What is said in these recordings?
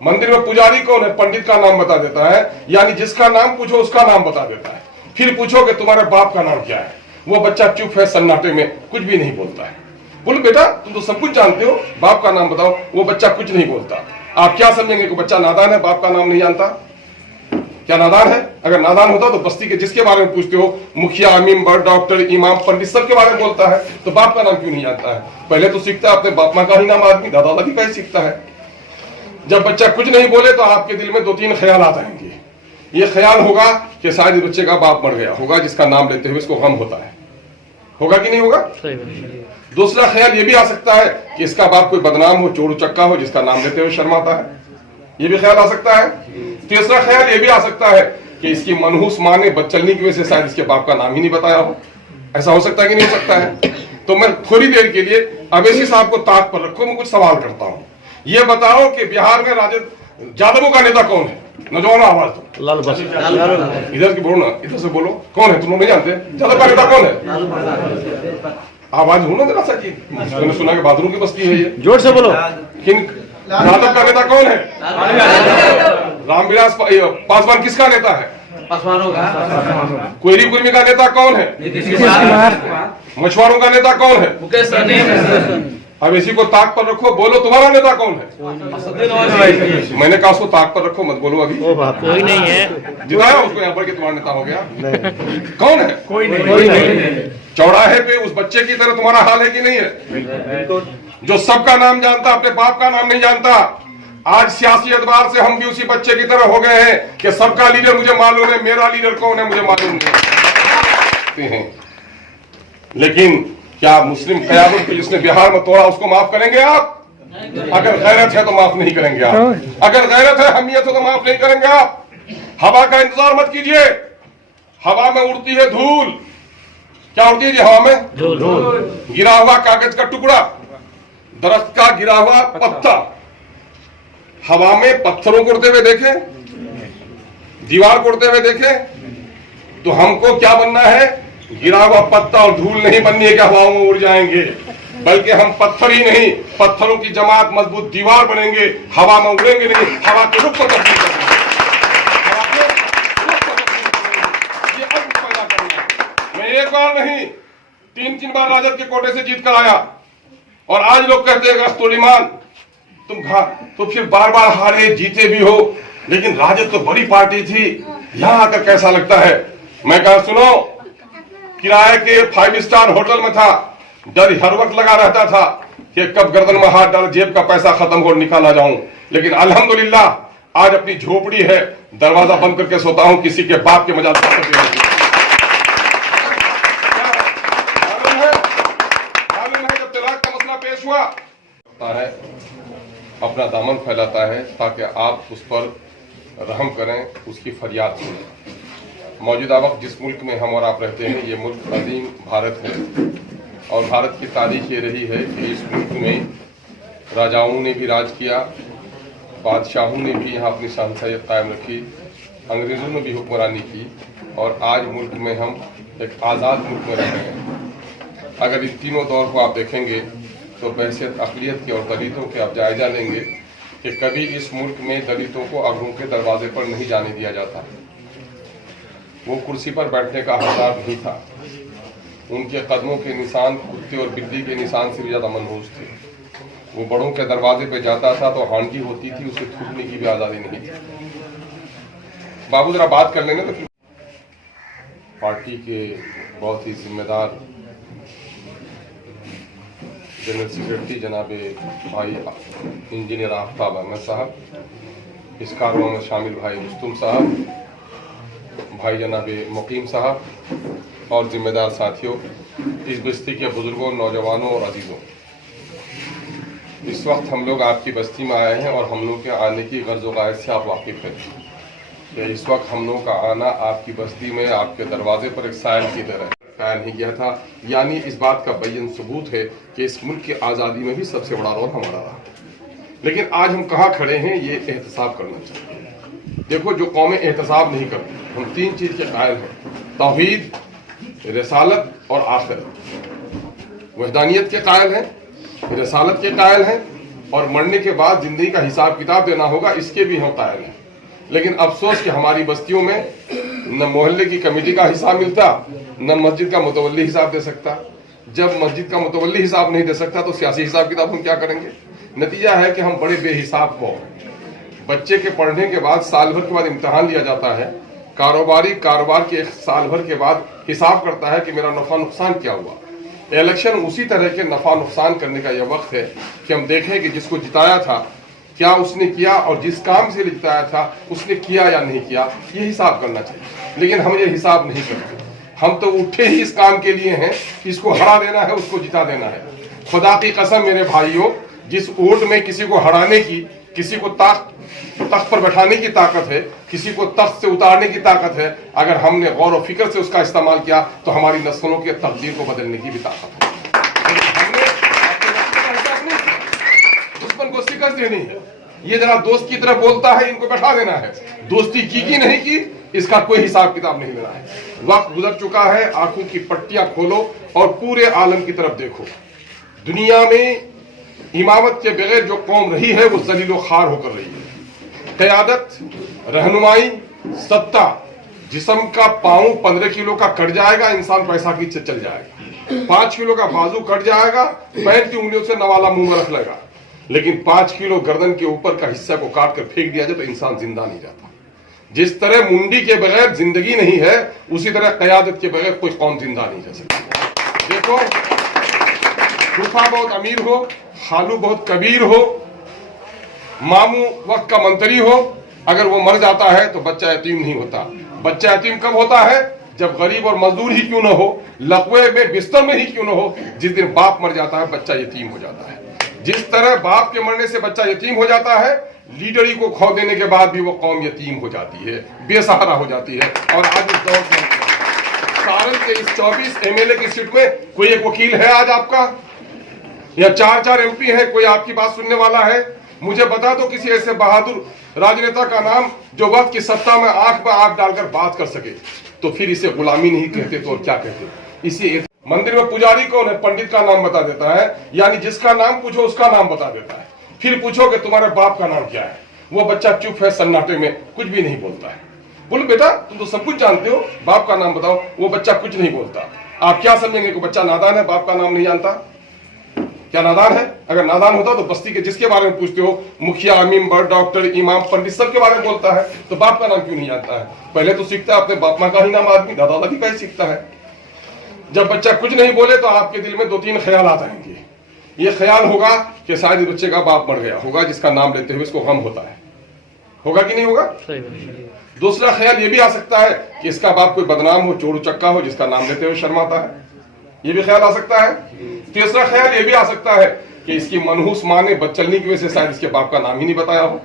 मंदिर में पुजारी कौन है? पंडित का नाम बता देता है, यानी जिसका नाम पूछो उसका नाम बता देता है। फिर पूछो कि तुम्हारे बाप का नाम क्या है, वो बच्चा चुप है, सन्नाटे में कुछ भी नहीं बोलता है। बोलो बेटा तुम तो सब कुछ जानते हो, बाप का नाम बताओ। वो बच्चा कुछ नहीं बोलता। आप क्या समझेंगे कि बच्चा नादान है, बाप का नाम नहीं जानता? क्या नादान है? अगर नादान होता तो बस्ती के जिसके बारे में पूछते हो, मुखिया, मेंबर, डॉक्टर, इमाम, पंडित, सबके बारे में बोलता है, तो बाप का नाम क्यों नहीं जानता है? पहले तो सीखता है अपने बाप माँ का ही नाम, आदमी दादा दादी का ही सीखता है। जब बच्चा कुछ नहीं बोले तो आपके दिल में 2-3 ख्याल आएंगे। ये ख्याल होगा कि शायद इस बच्चे का बाप मर गया होगा, जिसका नाम लेते हुए इसको गम होता है। होगा कि नहीं होगा? दूसरा ख्याल ये भी आ सकता है कि इसका बाप कोई बदनाम हो, चोर उचक्का हो, जिसका नाम लेते हुए शर्माता है। ये भी ख्याल आ सकता है। तीसरा ख्याल ये भी आ सकता है कि इसकी मनहूस मां ने बदचलनी की वजह से शायद इसके बाप का नाम ही नहीं बताया हो। ऐसा हो सकता है कि नहीं हो सकता है? तो मैं थोड़ी देर के लिए अवैसी साहब को ताक पर रखो, मैं कुछ सवाल करता हूँ। ये बताओ कि बिहार में राजद यादवों का नेता कौन है? नौजवान आवाज दो। लालू प्रसाद। इधर की बोलो ना, इधर से बोलो, कौन है? तुम लोग नहीं जानते यादव का नेता कौन है? आवाज हो ना जरा सा जी। मैंने सुना कि बाथरूम की बस्ती है ये। जोर से बोलो। यादव का नेता कौन है? रामविलास पासवान किसका नेता है? पासवानों का। कोयरी कुर्मी का नेता कौन है? मछुआरों का नेता कौन है? मुकेश सहनी। अब इसी को ताक पर रखो, बोलो तुम्हारा नेता कौन है? मैंने कहा उसको ताक पर रखो, मत बोलो अभी। कोई नहीं है। जिताया उसको यहाँ पर कि तुम्हारा नेता हो गया। कौन है? कोई नहीं। चौराहे पे उस बच्चे की तरह तुम्हारा हाल है कि नहीं है? जो सबका नाम जानता, अपने बाप का नाम नहीं जानता। आज सियासी एतबार से हम भी उसी बच्चे की तरह हो गए हैं कि सबका लीडर मुझे मालूम है, मेरा लीडर कौन है मुझे मालूम नहीं। लेकिन क्या मुस्लिम क़यादत को जिसने बिहार में तोड़ा उसको माफ करेंगे आप? अगर गैरत है तो माफ नहीं करेंगे आप। अगर गैरत है, हमियत है तो माफ नहीं करेंगे आप। हवा का इंतजार मत कीजिए। हवा में उड़ती है धूल। क्या उड़ती है जी हवा में? धूल। गिरा हुआ कागज का टुकड़ा, दरख्त का गिरा हुआ पत्ता। हवा में पत्थरों को उड़ते हुए देखे, दीवार को उड़ते हुए देखे, तो हमको क्या बनना है? गिरा हुआ पत्ता और धूल नहीं बननी है कि हवाओं में उड़ जाएंगे, बल्कि हम पत्थर ही नहीं, पत्थरों की जमात, मजबूत दीवार बनेंगे। हवा में उड़ेंगे नहीं, हवा के रुख को तब्दील करेंगे। ये अद्भुत पैदा करना है। मैं एक बार नहीं 3-3 बार राजद के कोटे से जीत कर आया, और आज लोग कहते हैं अस्तुलिमान तुम तो फिर बार बार हारे जीते भी हो, लेकिन राजद तो बड़ी पार्टी थी, यहां आकर कैसा लगता है? मैं कहा सुनो, किराए के 5 स्टार होटल में था, डर हर वक्त लगा रहता था कि कब गर्दन में हाथ डाल जेब का पैसा खत्म हो निकाला जाऊं। लेकिन अल्हम्दुलिल्लाह आज अपनी झोपड़ी है, दरवाजा बंद करके सोता हूं, किसी के बाप के मजाक जब तलाक का मसला पेश हुआ है, अपना दामन फैलाता है ताकि आप उस पर रहम करें, उसकी फरियाद सुनें। मौजूदा वक्त जिस मुल्क में हम और आप रहते हैं, ये मुल्क अजीम भारत है, और भारत की तारीख ये रही है कि इस मुल्क में राजाओं ने भी राज किया, बादशाहों ने भी यहाँ अपनी शानसाहियत कायम रखी, अंग्रेज़ों ने भी हुक्मरानी की, और आज मुल्क में हम एक आज़ाद मुल्क में रह रहे हैं। अगर इन तीनों दौर को आप देखेंगे तो बहसियत अक़लियत के और दलितों के आप जायजा लेंगे कि कभी इस मुल्क में दलितों को अगरों के दरवाजे पर नहीं जाने दिया जाता। वो कुर्सी पर बैठने का हकदार नहीं था। उनके कदमों के निशान कुत्ते और बिल्ली के निशान से भी ज्यादा मनहूस थे। वो बड़ों के दरवाजे पे जाता था तो हांडी होती थी, उसे थूकने की भी आज़ादी नहीं थी। बाबू जरा बात कर लेंगे तो। पार्टी के बहुत ही जिम्मेदार जनरल सेक्रेटरी जनाबे भाई इंजीनियर आफ्ताब अहमद साहब, इस कारवां में शामिल भाई रुस्तुम साहब, भाई जनाबे मुकीम साहब और जिम्मेदार साथियों, इस बस्ती के बुजुर्गों, नौजवानों और अजीज़ों, इस वक्त हम लोग आपकी बस्ती में आए हैं और हम लोग के आने की गर्ज व गायत से आप वाकिफ़ हैं कि इस वक्त हम लोगों का आना आपकी बस्ती में आपके दरवाजे पर एक सायल की तरह कायल नहीं गया था। यानी इस बात का बैन सबूत है कि इस मुल्क की आज़ादी में भी सबसे बड़ा रोल हमारा रहा। लेकिन आज हम कहाँ खड़े हैं, ये एहतसाब करना चाहिए। देखो, जो कौमें एहतसाब नहीं करती, हम 3 चीज़ के कायल हैं: तौहीद, रिसालत और आखिरत। वहदानियत के कायल हैं, रिसालत के कायल हैं, और मरने के बाद जिंदगी का हिसाब किताब देना होगा, इसके भी होता है नहीं। लेकिन अफसोस कि हमारी बस्तियों में न मोहल्ले की कमेटी का हिसाब मिलता, न मस्जिद का मुतवल्ली हिसाब दे सकता। जब मस्जिद का मुतवल्ली हिसाब नहीं दे सकता तो सियासी हिसाब किताब हम क्या करेंगे? नतीजा है कि हम बड़े बेहिसाब को, बच्चे के पढ़ने के बाद साल भर के बाद इम्तिहान लिया जाता है, कारोबार के एक साल भर के बाद हिसाब करता है कि मेरा नफा नुकसान क्या हुआ। इलेक्शन उसी तरह के नफा नुकसान करने का यह वक्त है कि हम देखें कि जिसको जिताया था क्या उसने किया, और जिस काम से जिताया था उसने किया या नहीं किया, ये हिसाब करना चाहिए। लेकिन हम ये हिसाब नहीं करते। हम तो उठे ही इस काम के लिए हैं कि इसको हरा देना है, उसको जिता देना है। खुदा की कसम मेरे भाइयों, जिस वोट में किसी को हराने की, किसी को तख्त पर बैठाने की ताकत है, किसी को तख्त से उतारने की ताकत है, अगर हमने गौर और फिक्र से उसका इस्तेमाल किया तो हमारी नस्लों के तकदीर को बदलने की भी ताकत है। हमने दुश्मन को शिकस्त देनी है। ये जरा दोस्त की तरह बोलता है, इनको बैठा देना है। दोस्ती की नहीं की, इसका कोई हिसाब किताब नहीं लेना है। वक्त गुजर चुका है, आंखों की पट्टियां खोलो और पूरे आलम की तरफ देखो। दुनिया में इमामत के बगैर जो कौम रही है वो जलीलो खार होकर रही है। क़यादत, रहनुमाई, सत्ता, जिस्म का पाँव 15 किलो का कट जाएगा, इंसान पैसा की चल जाएगा। 5 किलो का बाजू कट जाएगा, पैर की उंगलियों से नवाला मुंह में रख लेगा। लेकिन 5 किलो गर्दन के ऊपर का हिस्सा को काट कर फेंक दिया जाए तो इंसान जिंदा नहीं जाता। जिस तरह मुंडी के बगैर जिंदगी नहीं है, उसी तरह क़यादत के बगैर कोई कौम जिंदा नहीं रह सकती। देखो, फूफा बहुत अमीर हो, खालू बहुत कबीर हो, मामू वक्त का मंत्री हो, अगर वो मर जाता है तो बच्चा यतीम नहीं होता। बच्चा यतीम कब होता है? जब गरीब और मजदूर ही क्यों न हो, लकवे में बिस्तर में ही क्यों न हो, जिस दिन बाप मर जाता है बच्चा यतीम हो जाता है। जिस तरह बाप के मरने से बच्चा यतीम हो जाता है, लीडरी को खो देने के बाद भी वो कौम यतीम हो जाती है, बेसहारा हो जाती है। और आज इस दौर में सारण के इस 24 एमएलए की सीट में कोई एक वकील है आज आपका, या 4 एमपी है, कोई आपकी बात सुनने वाला है? मुझे बता दो किसी ऐसे बहादुर राजनेता का नाम जो वक्त की सत्ता में आंख डालकर बात कर सके। तो फिर इसे गुलामी नहीं कहते तो और क्या कहते? इसे मंदिर में पुजारी कौन है? पंडित का नाम बता देता है, यानी जिसका नाम पूछो उसका नाम बता देता है। फिर पूछो कि तुम्हारे बाप का नाम क्या है, वो बच्चा चुप है, सन्नाटे में कुछ भी नहीं बोलता है। बोलो बेटा तुम तो सब कुछ जानते हो, बाप का नाम बताओ। वो बच्चा कुछ नहीं बोलता। आप क्या समझेंगे कि बच्चा नादान है, बाप का नाम नहीं जानता? क्या नादान है? अगर नादान होता तो बस्ती के जिसके बारे में पूछते हो, मुखिया, मेंबर, डॉक्टर, इमाम, पंडित, सबके बारे में बोलता है, तो बाप का नाम क्यों नहीं जानता है? पहले तो सीखता है अपने बाप माँ का ही नाम, आदमी दादा दादी का ही सीखता है। जब बच्चा कुछ नहीं बोले तो आपके दिल में 2-3 ख्याल आ जाएंगे। ये ख्याल होगा कि शायद बच्चे का बाप मर गया होगा, जिसका नाम लेते हुए इसको गम होता है। होगा कि नहीं होगा? दूसरा ख्याल ये भी आ सकता है कि इसका बाप कोई बदनाम हो, चोर उचक्का हो, जिसका नाम लेते हुए शर्माता है। ये भी ख्याल आ सकता है। तीसरा ख्याल ये भी आ सकता है कि इसकी मनहूस मां ने बदचलनी की वजह से शायद इसके बाप का नाम ही नहीं बताया हो।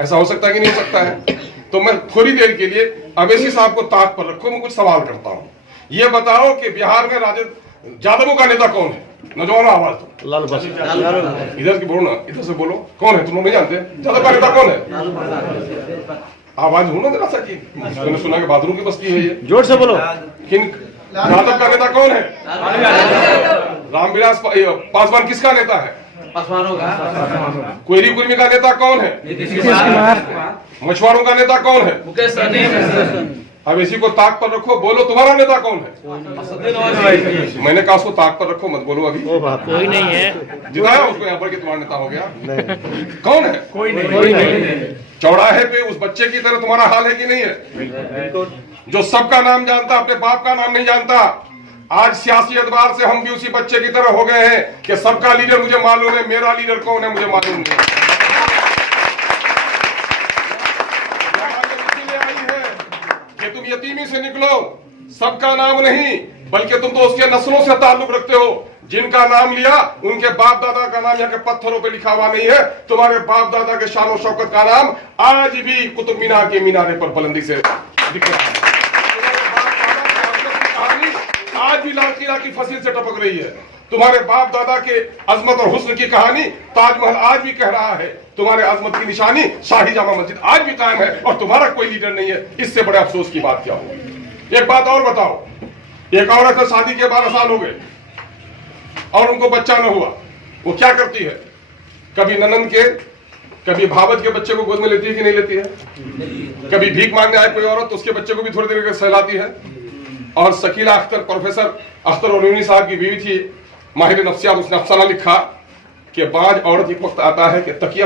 ऐसा हो सकता है कि नहीं हो सकता है? तो मैं थोड़ी देर के लिए अवैसी साहब को ताक पर रखो, मैं कुछ सवाल करता हूँ। ये बताओ कि बिहार में राजद यादवों का नेता कौन है? नौजवान आवाज दो। लालू प्रसाद। इधर की बोलो ना, इधर से बोलो, कौन है? तुम लोग नहीं जानते यादव का नेता कौन है? आवाज ढूंढो जरा सा जी। मैंने सुना कि बहादुरों की बस्ती है ये। जोर से बोलो। किन यादव का नेता कौन है? रामविलास पासवान किसका नेता है? कोयरी कुर्मी का नेता कौन है? मछुआरों का नेता कौन है? मुकेश सहनी। अब इसी को ताक पर रखो, बोलो तुम्हारा नेता कौन है? मैंने कहा उसको ताक पर रखो, मत बोलो अभी। कोई नहीं है। जिताया उसको यहाँ पर कि तुम्हारा नेता हो गया? कौन है? कोई नहीं। चौराहे पे उस बच्चे की तरह तुम्हारा हाल है कि नहीं है? जो सबका नाम जानता, अपने बाप का नाम नहीं जानता। आज सियासी एतबार से हम भी उसी बच्चे की तरह हो गए हैं कि सबका लीडर मुझे मालूम है, मेरा लीडर कौन है मुझे मालूम नहीं। कि तुम यतीमी से निकलो, सबका नाम नहीं, बल्कि तुम तो उसके नस्लों से ताल्लुक रखते हो। जिनका नाम लिया उनके बाप दादा का नाम यहाँ के पत्थरों पे लिखा हुआ नहीं है। तुम्हारे बाप दादा के शान और शौकत का नाम आज भी कुतुब मीनार के मीनारे पर बुलंदी से दिख रहा है। आज भी लाल किला की फसील से टपक रही है। तुम्हारे बाप दादा के अजमत और हुस्न की कहानी ताजमहल आज भी कह रहा है। तुम्हारे अजमत की निशानी शाही जामा मस्जिद आज भी कायम है, और तुम्हारा कोई लीडर नहीं है। इससे बड़े अफसोस की बात क्या होगी? एक बात और बताओ, एक औरत है, शादी के 12 साल हो गए और उनको बच्चा न हुआ, वो क्या करती है? कभी ननंद के, कभी भावत के बच्चे को गोद में लेती है कि नहीं लेती है? कभी भीख मांगने आए कोई औरत तो उसके बच्चे को भी थोड़ी देर सहलाती है। और शकीला अख्तर, प्रोफेसर अख्तर उलूनी साहब की बीवी थी, माहिर नफ्सियात, उसने अफसाना लिखा कि बाज औरत एक वक्त आता है कि तकिया